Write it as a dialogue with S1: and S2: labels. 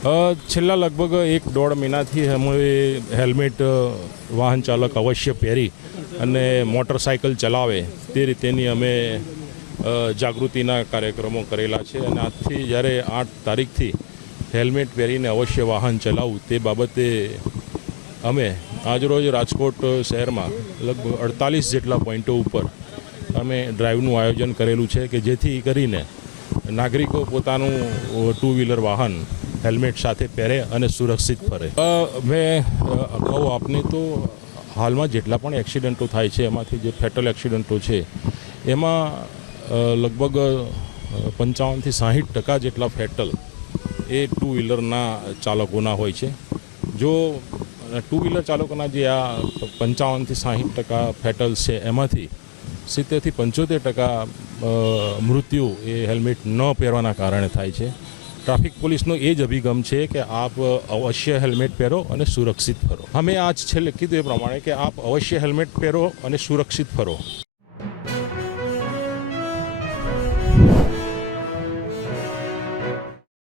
S1: છેલ્લા લગભગ એક દોઢ મહિનાથી અમે હેલ્મેટ વાહન ચાલક અવશ્ય પહેરી અને મોટરસાયકલ ચલાવે તે રીતેની અમે જાગૃતિના કાર્યક્રમો કરેલા છે અને આજથી જ્યારે આઠ તારીખથી હેલ્મેટ પહેરીને અવશ્ય વાહન ચલાવવું તે બાબતે અમે આજરોજ રાજકોટ શહેરમાં લગભગ અડતાલીસ જેટલા પોઈન્ટો ઉપર અમે ડ્રાઈવનું આયોજન કરેલું છે કે જેથી કરીને નાગરિકો પોતાનું ટુ વ્હીલર વાહન હેલ્મેટ સાથે પહેરે અને સુરક્ષિત ફરે. મેં અગાઉ આપને તો હાલમાં જેટલા પણ એક્સિડન્ટો થાય છે, એમાંથી જે ફેટલ એક્સિડન્ટો છે, એમાં લગભગ પંચાવનથી સાહીઠ ટકા જેટલા ફેટલ એ ટુ વ્હીલરના ચાલકોના હોય છે. જો ટુ વ્હીલર ચાલકોના જે આ પંચાવનથી સાહીઠ ટકા ફેટલ્સ છે, એમાંથી સિત્તેરથી પંચોતેર ટકા મૃત્યુ એ હેલ્મેટ ન પહેરવાના કારણે થાય છે. ટ્રાફિક પોલીસનો એ જ અભિગમ છે કે આપ અવશ્ય હેલ્મેટ પહેરો અને સુરક્ષિત ફરો. અમે આજ છેલ્લે કીધું એ પ્રમાણે કે આપ અવશ્ય હેલ્મેટ પહેરો અને સુરક્ષિત ફરો.